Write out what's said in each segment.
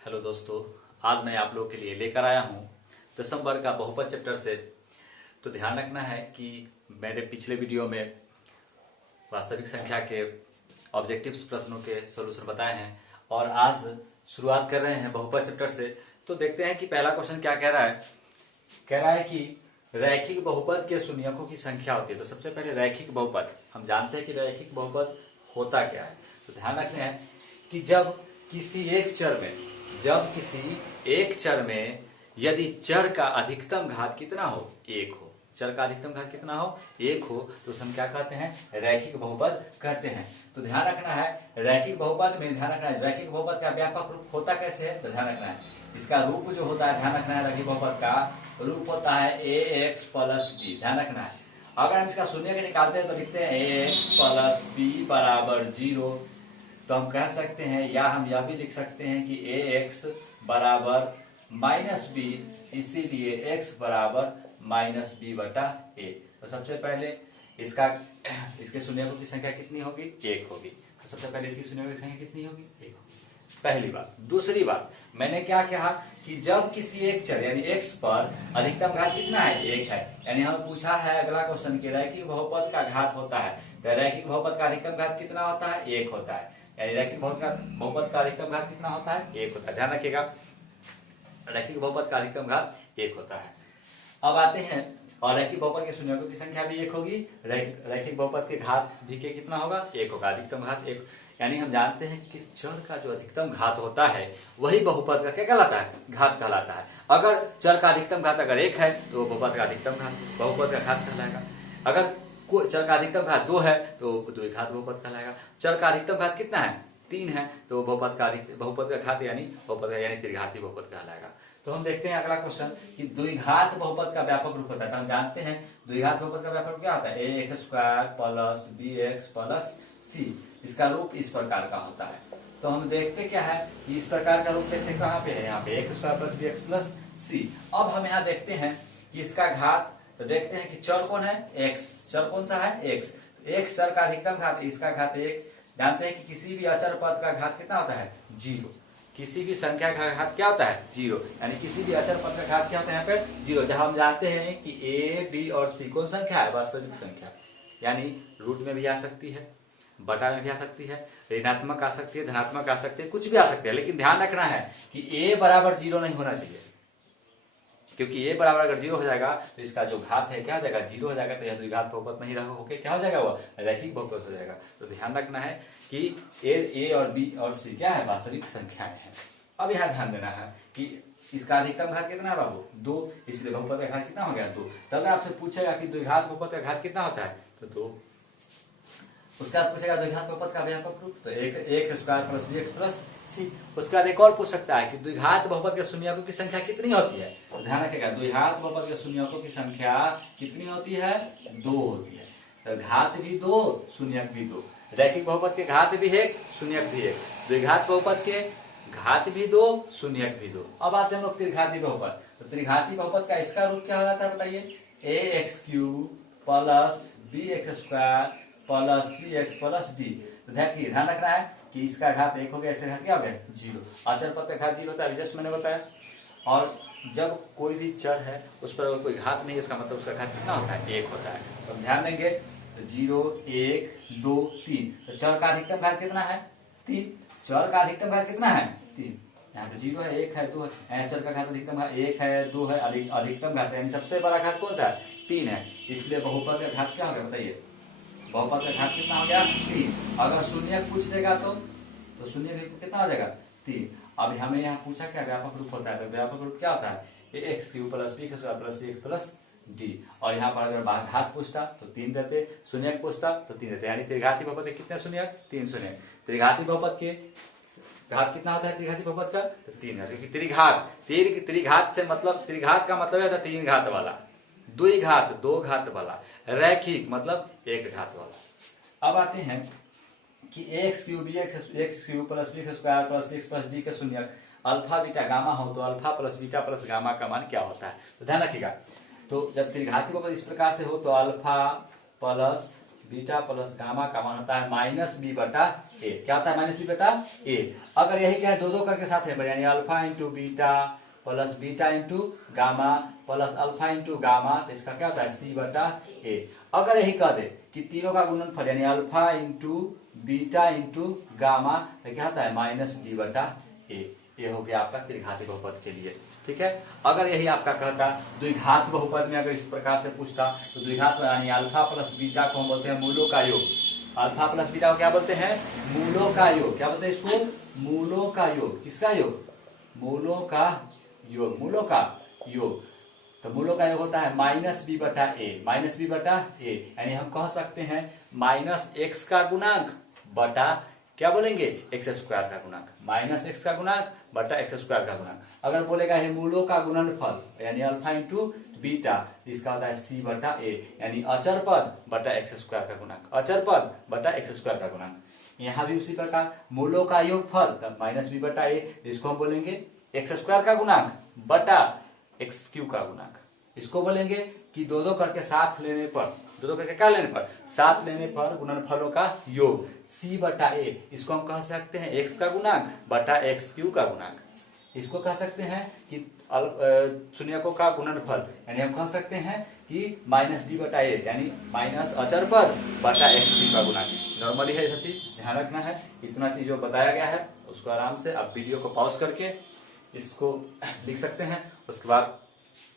Hello दोस्तों, आज मैं आप लोगों के लिए लेकर आया हूँ दसम वर्ग का बहुपद चैप्टर से। तो ध्यान रखना है कि मैंने पिछले वीडियो में वास्तविक संख्या के ऑब्जेक्टिव्स प्रश्नों के सॉल्यूशन बताए हैं और आज शुरुआत कर रहे हैं बहुपद चैप्टर से। तो देखते हैं कि पहला क्वेश्चन क्या कह रहा है। कह रहा है कि रैखिक बहुपद के शून्यकों की संख्या होती है। तो सबसे पहले रैखिक बहुपद, हम जानते हैं कि रैखिक बहुपद होता क्या है। तो ध्यान रखना है कि जब किसी एक चर में यदि चर का अधिकतम घात कितना हो, एक हो, चर का अधिकतम घात कितना हो, एक हो, तो उसे हम क्या कहते हैं, रैखिक बहुपद कहते हैं। तो ध्यान रखना है रैखिक बहुपद में, ध्यान रखना है रैखिक बहुपद का व्यापक रूप होता कैसे है। तो ध्यान रखना है इसका रूप जो होता है, ध्यान रखना है रैखिक बहुपद का रूप होता है ax प्लस b। ध्यान रखना है अगर हम इसका शून्य के निकालते हैं तो लिखते हैं ax प्लस b बराबर 0। तो हम कह सकते हैं या हम यह भी लिख सकते हैं कि ax बराबर माइनस बी, इसीलिए x बराबर माइनस बी बटा ए। तो सबसे पहले इसके शून्यकों की संख्या कितनी होगी, एक होगी। तो सबसे पहले इसकी शून्यकों की संख्या कितनी होगी, एक होगी, पहली बात। दूसरी बात, मैंने क्या कहा कि जब किसी एक चर यानी x पर अधिकतम घात कितना है, एक है। यानी हमें पूछा है अगला क्वेश्चन की रैखिक बहुपद का घात होता है। तो रैखिक बहुपद का अधिकतम घात कितना होता है, एक होता है। यानी रैखिक बहुपद का अधिकतम घात कितना होता है, एक होता है। ध्यान रखिएगा रैखिक बहुपद का अधिकतम घात एक होता है। अब आते हैं और रैखिक बहुपद के शून्यकों की संख्या भी एक होगी, रैखिक बहुपद के घात भी के कितना होगा, एक होगा, अधिकतम घात एक। यानी हम जानते हैं कि चर का जो अधिकतम घात होता है वही बहुपद का क्या कहलाता है, घात कहलाता है। अगर चर का अधिकतम घात अगर एक है तो बहुपद का अधिकतम घात बहुपद का घात कहलाएगा। अगर चर का अधिकतम घात दो है तो द्विघात बहुपद कहलाएगा। चर का अधिकतम घात कितना है, तीन है, तो बहुपद का घात यानी त्रिघाती बहुपद कहलाएगा। तो हम देखते हैं अगला क्वेश्चन कि द्विघात बहुपद का व्यापक रूप होता है। तो हम जानते हैं द्विघात बहुपद का व्यापक क्या होता है, ax square plus bx plus c। इसका रूप इस प्रकार का होता है। तो हम देखते क्या है कि इस प्रकार का रूप देखते कहाँ पे है, यहाँ पे x square plus bx plus c। अब हम यहाँ देखते हैं कि इसका घात, तो देखते हैं कि चर कौन है, x। चर कौन सा है, x। x चर का अधिकतम घात, इसका घात एक। जानते हैं कि किसी भी अचर पद का घात कितना होता है, जीरो। किसी भी संख्या का घात क्या होता है, जीरो। यानी किसी भी अचर पद का घात क्या होता है, यहाँ पे जीरो। जहां हम जानते हैं कि a, b और c कौन संख्या है, वास्तविक संख्या। यानी रूट में भी आ सकती है, बटा में भी आ सकती है, ऋणात्मक आ सकती है, धनात्मक आ सकती है, कुछ भी आ सकती है। लेकिन ध्यान रखना है कि a बराबर जीरो नहीं होना चाहिए, क्योंकि a बराबर अगर जीरो हो जाएगा तो इसका जो घात है क्या हो जाएगा, जीरो हो जाएगा। तो यह द्विघात बहुपद नहीं होकर क्या हो जाएगा, वो रैखिक बहुपद हो जाएगा। तो ध्यान रखना है कि a और b और c क्या है, वास्तविक संख्याएं हैं। अब यहाँ ध्यान देना है कि इसका अधिकतम घात कितना है बाबू, दो, इसलिए बहुपद का घात कितना हो गया, दो। तब आपसे पूछेगा कि द्विघात बहुपद का घात कितना होता है, तो दो। उसके बाद पूछेगा द्विघात बहुपद का व्यापक रूप, तो एक square plus bx plus c। उसके बाद एक और पूछ सकता है कि द्विघात बहुपद के शून्यकों की संख्या कितनी होती है। तो ध्यान रखिएगा द्विघात बहुपद के शून्यकों की संख्या कितनी होती है, दो होती है। तो घात भी दो, शून्यक भी दो। रैखिक बहुपद के घात भी एक, शून्यक भी एक। द्विघात बहुपद के घात भी दो, शून्यक भी दो। अब आते हैं हम लोग त्रिघाती बहुपद। तो त्रिघाती बहुपद का इसका रूप क्या हो जाता है बताइए, ax cube plus bx square plus cx plus d। तो देखिए ध्यान रखना है कि इसका घात एक हो गया, इसका घात क्या हो गया, जीरो। अचर पद का घात जीरो होता है, जस्ट मैंने बताया। और जब कोई भी चर है उस पर अगर कोई घात नहीं है, उसका मतलब उसका घात कितना होता है, एक होता है। तो हम ध्यान देंगे तो जीरो, एक, दो, तीन। तो चर का अधिकतम घात कितना है, तीन। चर का अधिकतम घात कितना है, तीन। यहाँ पे जीरो है, एक है, दो है। चर का घात अधिकतम घात एक है, दो है, अधिकतम घात यानी सबसे बड़ा घात कौन सा है, तीन है। इसलिए बहुपद का घात क्या हो गया बताइए, बहुपद का घात कितना हो गया, तीन। अगर शून्य पूछ देगा तो शून्य कितना हो जाएगा, तीन। अब हमें यहाँ पूछा क्या व्यापक रूप होता है, तो व्यापक रूप क्या होता है, x cube plus B plus C plus D. और यहाँ पर अगर घात पूछता तो तीन देते, शून्य पूछता तो तीन देते। यानी त्रिघाती बहुपद के कितने शून्य, तीन शून्य। त्रिघाती बहुपद के घात कितना होता है, त्रिघाती बहुपद का, तो तीन है। क्योंकि त्रिघात से मतलब, त्रिघात का मतलब है तीन घात वाला, द्विघात दो घात वाला, रैखिक मतलब एक घात वाला। अब आते हैं कि x cube plus B square plus x plus D के शून्य अल्फा बीटा गामा हो तो alpha plus beta plus gamma का मान क्या होता है। तो ध्यान रखिएगा, तो जब त्रिघाती बहुपद इस प्रकार से हो तो alpha plus beta plus gamma का मान होता है माइनस बी बटा ए। क्या होता है माइनस बी बटा ए। अगर यही क्या है, दो दो करके साथ है यानी alpha into beta plus beta into gamma plus alpha into gamma, तो इसका क्या होता है सी बटा ए। अगर यही कह दे कि तीनों का गुणनफल यानी alpha into beta into gamma, तो क्या होता है माइनस डी बटा ए। ये हो गया आपका त्रिघाती बहुपद के लिए। ठीक है। अगर यही आपका कहता द्विघात बहुपद में अगर इस प्रकार से पूछता, तो द्विघात यानी अल्फा प्लस बीटा को हम बोलते हैं मूलों का योग। अल्फा प्लस बीटा को क्या बोलते हैं, मूलों का योग। क्या बोलते हैं इसको, मूलों का योग। किसका योग, मूलों का योग, मूलों का योग। तो मूलों का योग होता है माइनस बी बटा ए, माइनस बी बटा ए। यानी हम कह सकते हैं माइनस एक्स का गुणांक बटा क्या बोलेंगे एक्स स्क्वायर का गुणांक, माइनस एक्स का गुणांक बटा एक्स स्क्वायर का गुणांक। अगर बोलेगा ये मूलों का गुणनफल यानी अल्फा इंटू बीटा, इसका होता है सी बटा ए, यानी अचर पद बटा एक्स स्क्वायर का गुणांक, अचर पद बटा एक्स स्क्वायर का गुणांक। यहाँ भी उसी प्रकार मूलों का योगफल तब माइनस बी बटा ए, इसको हम बोलेंगे एक्स स्क्वायर का गुणांक बटा एक्स क्यू का गुणांक। इसको बोलेंगे कि दो दो करके साथ लेने पर, दो दो करके क्या लेने पर, साथ लेने पर गुणनफलों का योग सी बटा ए। इसको हम कह सकते हैं एक्स का गुणांक बटा एक्स क्यू का गुणांक। इसको कह सकते हैं कि शून्यकों का गुणनफल, यानी हम कह सकते हैं कि माइनस डी बटा ए, यानी माइनस अचर पद बटा एक्स क्यू का गुणांक। नॉर्मली है, ऐसा चीज ध्यान रखना है। इतना चीज जो बताया गया है उसको आराम से आप वीडियो को पॉज करके इसको लिख सकते हैं। उसके बाद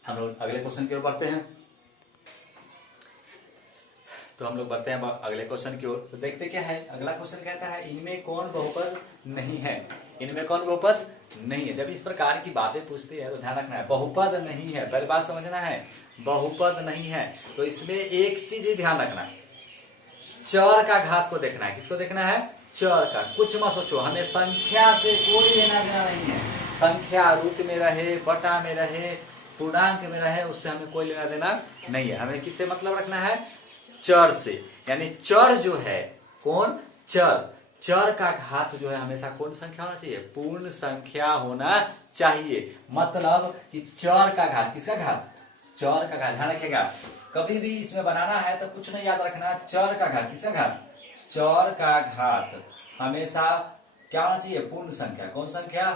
हम लोग अगले क्वेश्चन की ओर बढ़ते हैं। तो हम लोग बढ़ते हैं अगले क्वेश्चन की ओर। तो देखते क्या है, अगला क्वेश्चन कहता है इनमें कौन बहुपद नहीं है, इनमें कौन बहुपद नहीं है। जब इस प्रकार की बातें पूछते हैं तो ध्यान रखना है बहुपद नहीं है, पहली बात समझना है बहुपद नहीं है। तो इसमें एक चीज ही ध्यान रखना है, चर का घात को देखना है। किसको देखना है, चर का। कुछ मत सोचो, हमें संख्या से कोई लेना देना नहीं है। संख्या रूट में रहे, बटा में रहे, पूर्णांक में रहे, उससे हमें कोई लेना देना नहीं है। हमें किससे मतलब रखना है, चर से। यानी चर जो है कौन, चर, चर का घात जो है हमेशा कौन संख्या होना चाहिए, पूर्ण संख्या होना चाहिए। मतलब कि चर का घात, किसका घात, चर का घात। ध्यान रखिएगा कभी भी इसमें बनाना है तो कुछ नहीं याद रखना, चर का घात। किसका घात, चर का घात हमेशा क्या होना चाहिए, पूर्ण संख्या। कौन संख्या,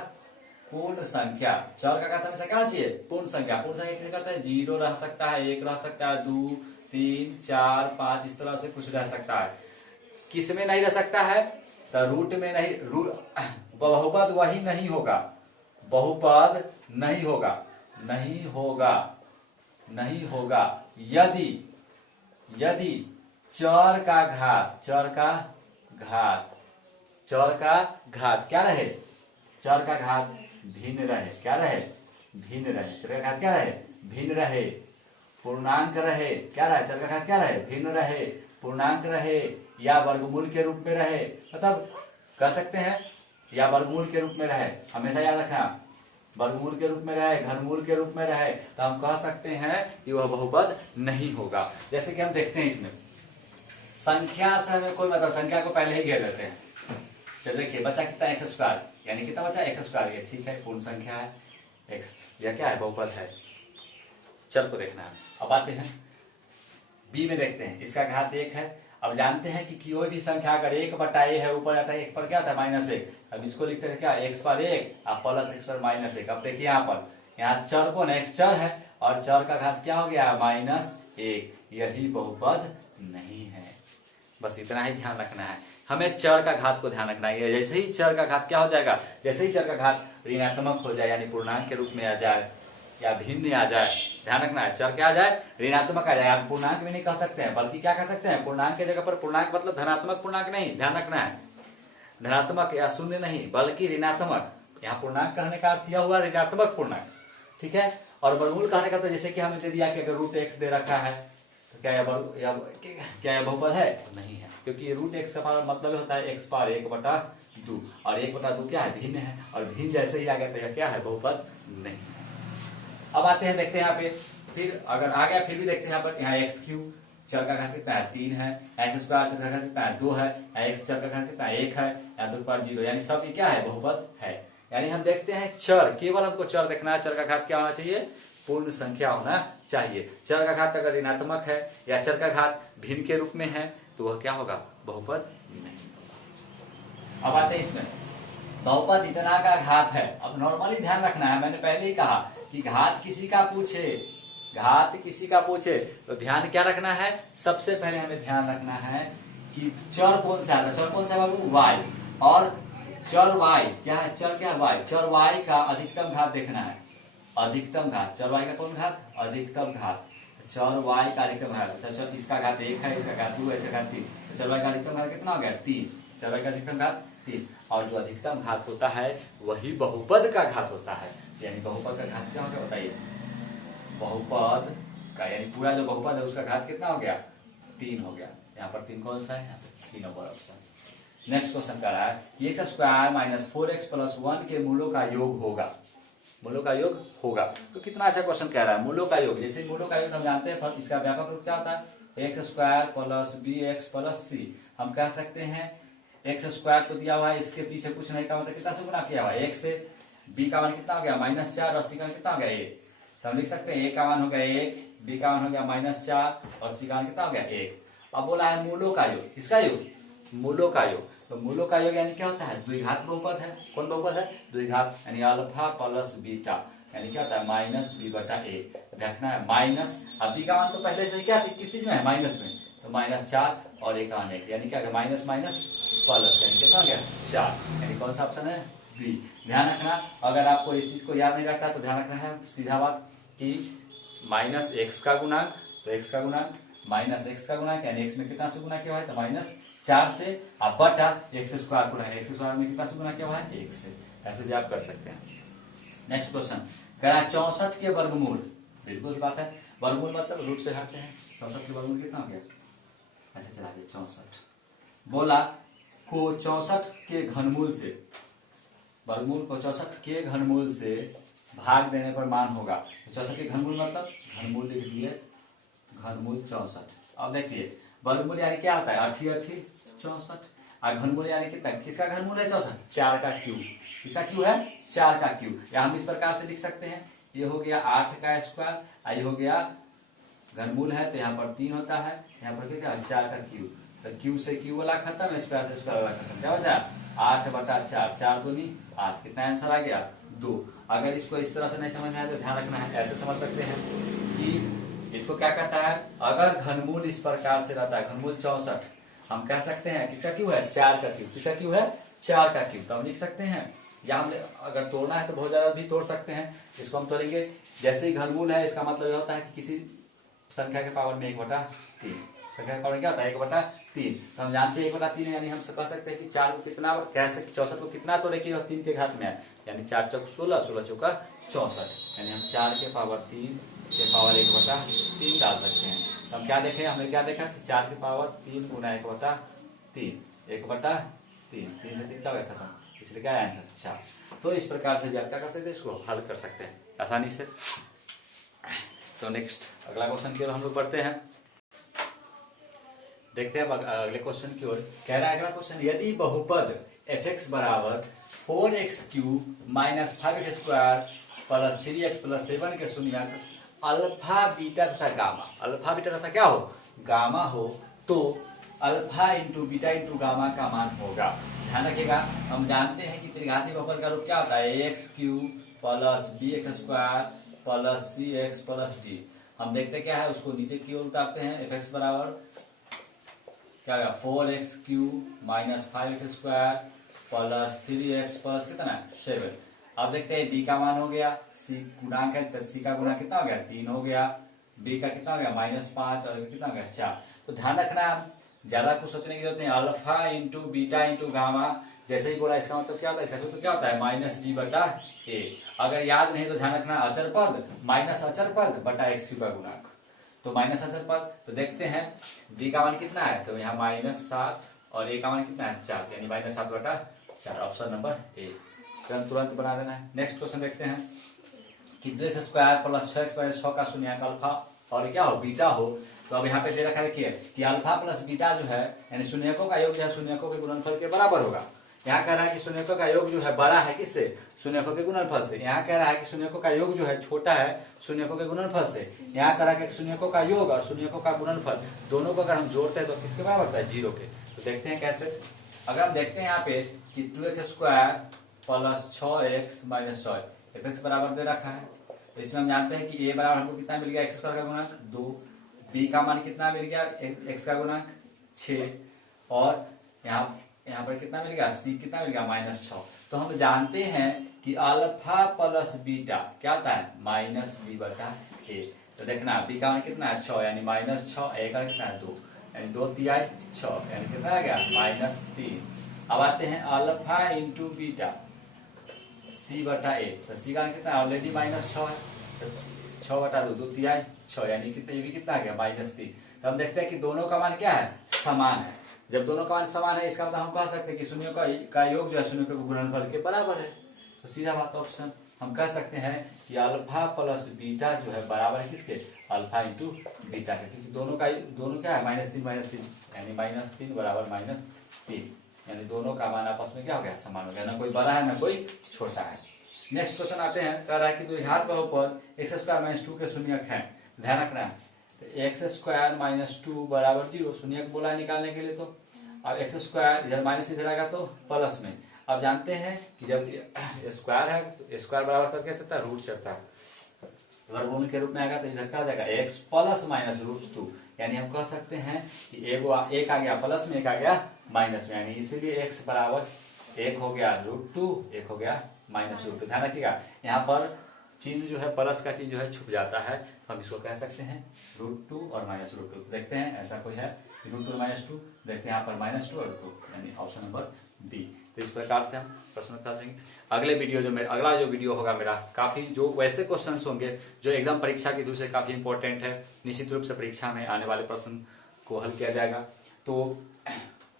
पूर्ण संख्या। चर का घात हमेशा क्या होना चाहिए, पूर्ण संख्या। पूर्ण संख्या किसे कहते हैं, 0 रह सकता है, 1 रह सकता है, 2 3 4 5 इस तरह से कुछ रह सकता है। किस में नहीं रह सकता है, तो रूट में नहीं, बहुपद वही नहीं होगा, बहुपद नहीं होगा, नहीं होगा, नहीं होगा यदि, यदि चर का घात, चर का घात, चर का घात क्या रहे, चर का घात भिन्न रहे। क्या रहे, भिन्न रहे। चर का घात क्या रहे, भिन्न रहे। पूर्णांक रहे, क्या रहे, चर का घात क्या रहे, भिन्न रहे, पूर्णांक रहे, या वर्गमूल के रूप में रहे। मतलब कह सकते हैं या वर्गमूल के रूप में रहे, हमेशा याद रखना, वर्गमूल के रूप में रहे, घनमूल के रूप में रहे, तो हम कह सकते हैं कि वह बहुपद नहीं होगा। जैसे कि हम देखते हैं इसमें संख्या से हमें कोई मतलब, संख्या को पहले ही घेर देते हैं। चलो देखिए बचा कितना, एक्स स्क्वायर, यानी कितना बचा, एक्स स्क्वायर। ये ठीक है, पूर्ण संख्या है एक्स, यह क्या है, बहुपद है। चल को देखना है। अब आते हैं बी में, देखते हैं इसका घात 1 है। अब जानते हैं कि कोई भी संख्या अगर 1 बटा ए है, ऊपर आता है 1 पर क्या आता है -1। अब इसको लिखते हैं क्या, x पर 1 और प्लस x पर -1। अब देखिए यहाँ पर, यहाँ चर को x चर है और चर का घात क्या हो गया, -1। यही बहुपद नहीं है। बस इतना ही ध्यान रखना है, हमें चर का घात को ध्यान रखना है। जैसे ही चर का घात क्या हो जाएगा, जैसे ही चर का घात ऋणात्मक हो जाए, यानी पूर्णांक के रूप में आ जाए या भिन्न आ जाए, ध्यान रखना है। चर क्या आ जाए, ऋणात्मक आ जाए। आप पूर्णांक भी नहीं कह सकते हैं, बल्कि क्या कह सकते हैं, पूर्णांक की जगह पर, पूर्णांक मतलब धनात्मक पूर्णांक नहीं, ध्यान रखना है, धनात्मक या शून्य नहीं बल्कि ऋणात्मक। यहाँ पूर्णांक कहने का अर्थ यह हुआ ऋणात्मक पूर्णांक, ठीक है। और वर्गमूल कहने का तो जैसे कि हमें दे दिया कि अगर √x दे रखा है तो क्या यह बहुपद है, नहीं है, क्योंकि √x का मतलब होता है x पर 1/2 और 1/2 क्या है, भिन्न है, और भिन्न जैसे ही आ गया तो यह क्या है, बहुपद नहीं है। अब आते हैं, देखते हैं यहाँ पे, फिर अगर आ गया फिर भी देखते हैं यहाँ पर, यहाँ x3 चर का घात कितना है, 3 है, x स्क्वायर चर का घात कितना है, 2 है, x चर का घात कितना है, 1 है, यहाँ 2 पर 0, यानी सब ये क्या है, बहुपद है। यानी हम देखते हैं चर, केवल हमको चर देखना है। चर का घात क्या होना चाहिए, पूर्ण संख्या होना चाहिए। चर का घात अगर ऋणात्मक है या चर का घात भिन्न के रूप में है तो वह क्या होगा, बहुपद नहीं होगा। अब आते हैं इसमें, बहुपद इतना का घात है। अब नॉर्मली ध्यान रखना है, मैंने पहले ही कहा कि घात किसी का पूछे, घात किसी का पूछे तो ध्यान क्या रखना है, सबसे पहले हमें ध्यान रखना है कि चर कौन सा है, चर कौन सा है बाबू, y, और चर y क्या है, चर क्या है y, चर y का अधिकतम घात देखना है, अधिकतम घात, चर y का कौन घात, अधिकतम घात, चर y का अधिकतम घात, चल इसका घात 1 है, इसका घात 2 है, इसका घात 3, तो चर y का अधिकतम घात कितना हो गया, 3, चर y का अधिकतम घात 3, और जो अधिकतम घात होता है वही बहुपद का घात होता है। यानी बहुपद का घात क्या हो गया बताइए, बहुपद का यानी पूरा जो बहुपद है उसका घात कितना हो गया, 3 हो गया। यहाँ पर 3 कौन सा है, यहाँ पे 3 नंबर ऑप्शन। नेक्स्ट क्वेश्चन कर रहा है x square minus 4x plus 1 के मूलों का योग होगा, मूलों का योग होगा। तो कितना अच्छा क्वेश्चन कह रहा है, मूलों का योग। जैसे मूलों का योग हम जानते हैं, पर इसका व्यापक रूप क्या होता है, x square plus bx plus c। हम कह सकते हैं एक्स स्क्वायर तो दिया हुआ है, इसके पीछे कुछ नहीं का मतलब कितना से गुना किया हुआ है, 1 से, b का मान कितना हो गया -4 और c का मान कितना हो गया 1, तो हम लिख सकते हैं a का मान हो गया 1, b का मान हो गया -4 और c का मान कितना हो गया 1। अब बोला है मूलों का योग, किसका योग, मूलों का योग। तो मूलों का योग यानी क्या होता है, द्विघात बहुपद है। कौन बहुपद है, द्विघात, यानी अल्फा प्लस बीटा, यानी क्या होता है -b/a। देखना है माइनस, अब b का मान तो पहले से क्या थी, किस चीज में है, माइनस में, तो -4 और a का मान 1, यानी क्या माइनस माइनस प्लस, यानी कितना हो गया 4, यानी कौन सा ऑप्शन है, बी। ध्यान रखना, अगर आपको इस चीज को याद नहीं रखता तो ध्यान रखना है सीधा बात कि माइनस एक्स का गुणांक, तो एक्स का गुणांक माइनस एक्स का गुणांक, यानी x में कितना से गुना किया हुआ है, तो -4 से, अब बटा एक्स स्क्वायर गुना, एक्स स्क्वायर में कितना से गुना किया हुआ है, 1 से। ऐसे भी आप कर सकते हैं। नेक्स्ट क्वेश्चन कह रहा है 64 के वर्गमूल, बिल्कुल सी बात है, वर्गमूल मतलब रूट से हटते हैं, 64 के वर्गमूल कितना हो गया, ऐसे चला दिया 64, बोला को 64 के घनमूल से, वर्गमूल को 64 के घनमूल से भाग देने पर मान होगा। 64 के घनमूल मतलब घनमूल लिख दिए, घनमूल 64। अब देखिए वर्गमूल यानी क्या होता है, 8 64, और घनमूल यानी कितना, किसका घनमूल है 64, 4 का क्यूब, किसका क्यूब है 4 का क्यूब। या हम इस प्रकार से लिख सकते हैं, ये हो गया 8 का स्क्वायर, ये हो गया घनमूल है तो यहाँ पर 3 होता है, यहाँ पर क्या 4 का क्यूब, तो क्यूब से क्यूब वाला खत्म, स्क्वायर से स्क्वायर वाला खत्म, क्या बचा 8/4, 4 दूनी 8, कितना आंसर आ गया 2। अगर इसको इस तरह से नहीं समझ में आया तो ध्यान रखना है, ऐसे समझ सकते हैं कि इसको क्या कहता है, अगर घनमूल इस प्रकार से रहता है, घनमूल 64, हम कह सकते हैं किसका क्यूब है 4 का क्यूब, किसका क्यूब है 4 का क्यूब, तो हम लिख सकते हैं, या हम अगर तोड़ना है तो बहुत ज्यादा भी तोड़ सकते हैं, इसको हम तोड़ेंगे। जैसे ही घनमूल है इसका मतलब यह होता है कि किसी संख्या के पावर में 1/3, संख्या के पावर क्या होता है 1/3, तो हम जानते हैं 1/3 यानी हम कह सकते हैं कि 4 को कितना कह सकते, 64 को कितना तोड़े कि 3 के घात में है, यानी 4 चौक 16, 16 चौका 64, यानी हम 4 के पावर 3 के पावर 1/3 डाल सकते हैं। तो हम क्या देखे, हमने क्या देखा कि 4 के पावर 3 गुना 1/3, 1/3, 3 से 3 क्या हो गया खत्म, इसलिए क्या है आंसर 4। तो इस प्रकार से भी आप क्या कर सकते हैं, इसको हल कर सकते हैं आसानी से। तो नेक्स्ट अगला क्वेश्चन की ओर हम लोग बढ़ते हैं, देखते हैं अगले क्वेश्चन की ओर। कह रहा है अगला क्वेश्चन, यदि बहुपद fx बराबर 4x³ minus 5x square plus 3x plus 7 के शून्यक अल्फा बीटा तथा गामा, अल्फा बीटा तथा क्या हो गामा हो, तो alpha into beta into gamma का मान होगा। ध्यान रखिएगा, हम जानते हैं कि त्रिघाती बहुपद का रूप क्या होता है, ax³ plus bx square plus cx plus d। हम देखते क्या है, उसको नीचे की ओर उतारते हैं, fx बराबर क्या होगा 4x³ minus 5x square plus 3x plus कितना 7। अब देखते हैं d का मान हो गया, c गुणांक है तो c का गुना कितना हो गया 3 हो गया, b का कितना हो गया -5 और कितना हो गया 4। तो ध्यान रखना, ज्यादा कुछ सोचने की जरूरत नहीं, alpha into beta into gamma जैसे ही बोला, इसका मतलब क्या होता है, इसका सूत्र क्या होता है -d/a। अगर याद नहीं तो ध्यान रखना, अचर पद माइनस अचर पद बटा x³ का गुणांक, तो माइनस अचर पद, तो देखते हैं d का मान कितना है, तो यहाँ -7 और a का मान कितना है 4, यानी -7/4, ऑप्शन नंबर ए तुरंत बना देना है। नेक्स्ट क्वेश्चन देखते हैं कि 2x स्क्वायर प्लस 6x/6 का शून्यक अल्फा और क्या हो बीटा हो। तो अब यहाँ पे दे रखा है देखिए कि अल्फा प्लस बीटा जो है यानी शून्यकों का योग जो है शून्यकों के गुणनफल के बराबर होगा, यहाँ कह रहा है कि शून्यकों का योग जो है बड़ा है किससे, शून्यकों के गुणनफल से। यहाँ कह रहा है कि शून्यकों का योग जो है छोटा है शून्यकों के गुणनफल से। यहाँ कह रहा है कि शून्यकों का योग और शून्यकों का गुणनफल दोनों को अगर हम जोड़ते हैं तो किसके बराबर होता है, 0 के। तो देखते हैं कैसे। अगर हम देखते हैं यहाँ पे कि 2x² plus 6x minus 6 f बराबर दे रखा है, तो इसमें हम जानते हैं कि a बराबर हमको कितना मिल गया, x² का गुणांक 2, b का मान कितना मिल गया, x का गुणांक 6, और यहाँ पर कितना मिल गया, c कितना मिल गया, -6। तो हम जानते हैं कि अल्फा प्लस बीटा क्या होता है, -b/a। तो देखना b का मान कितना है 6 यानी -6, a का कितना है 2 यानी 2 तिहाई 6 यानी कितना आ गया -3। अब आते हैं अल्फा इंटू बीटा c/a, तो c का कितना ऑलरेडी -6 है, तो 6/2 2 तिहाई 6 यानी कितना, ये भी कितना आ गया -3। तो हम देखते हैं कि दोनों का मान क्या है, समान है। जब दोनों का मान समान है इसका मतलब हम कह सकते हैं कि शून्य का योग जो है शून्य के गुणनफल के बराबर है। तो सीधा बात ऑप्शन हम कह सकते हैं कि अल्फा प्लस बीटा जो है बराबर है किसके, अल्फा इंटू बीटा के, क्योंकि दोनों क्या है -3 यानी -3 बराबर -3 यानी दोनों का मान आपस में क्या हो गया, समान हो गया, ना कोई बड़ा है ना कोई छोटा है। नेक्स्ट क्वेश्चन आते हैं, कह रहा है कि द्विघात बहुपद x² - 2 के शून्यक है, ध्यान रखना है। x² - 2 बराबर 0 शून्यक बोला है निकालने के लिए, तो अब x² इधर माइनस इधर आएगा तो प्लस में। अब जानते हैं कि जब स्क्वायर है तो स्क्वायर बराबर कर क्या चलता है, रूट चलता है, वर्गमूल के रूप में आएगा तो इधर क्या आ जाएगा x + -√2 यानी हम कह सकते हैं कि एक आ गया प्लस में, एक आ गया माइनस में, यानी इसीलिए x बराबर 1 हो गया √2, 1 हो गया -√2। ध्यान रखिएगा यहाँ पर चिन्ह जो है प्लस का चिन्ह जो है छुप जाता है, तो हम इसको कह सकते हैं √2 और -√2। देखते हैं ऐसा कोई है √2 - 2, देखते हैं यहाँ पर -2 और 2 यानी ऑप्शन नंबर बी। तो इस प्रकार से हम प्रश्न कर देंगे। अगला जो वीडियो होगा मेरा, काफी जो वैसे क्वेश्चंस होंगे जो एकदम परीक्षा की दृष्टि से काफी इंपॉर्टेंट है, निश्चित रूप से परीक्षा में आने वाले प्रश्न को हल किया जाएगा। तो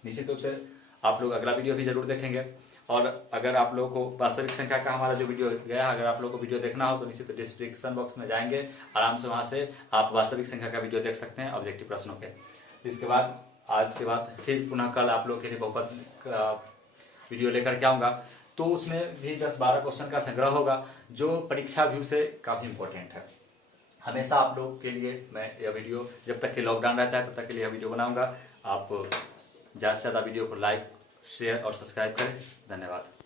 निश्चित रूप से आप लोग अगला वीडियो भी जरूर देखेंगे। और अगर आप लोगों को वास्तविक संख्या का हमारा जो वीडियो गया, अगर आप लोगों को वीडियो देखना हो तो निश्चित डिस्क्रिप्शन बॉक्स में जाएंगे, आराम से वहां से आप वास्तविक संख्या का वीडियो देख सकते हैं ऑब्जेक्टिव प्रश्नों के। इसके बाद आज के बाद फिर पुनः कल आप लोगों के लिए बहुपद वीडियो लेकर के आऊंगा, तो उसमें भी 10-12 क्वेश्चन का संग्रह होगा जो परीक्षा व्यू से काफी इंपॉर्टेंट है। हमेशा आप लोग के लिए मैं यह वीडियो, जब तक कि लॉकडाउन रहता है तब तक के लिए यह वीडियो बनाऊंगा। आप ज्यादा से ज्यादा वीडियो को लाइक, शेयर और सब्सक्राइब करें। धन्यवाद।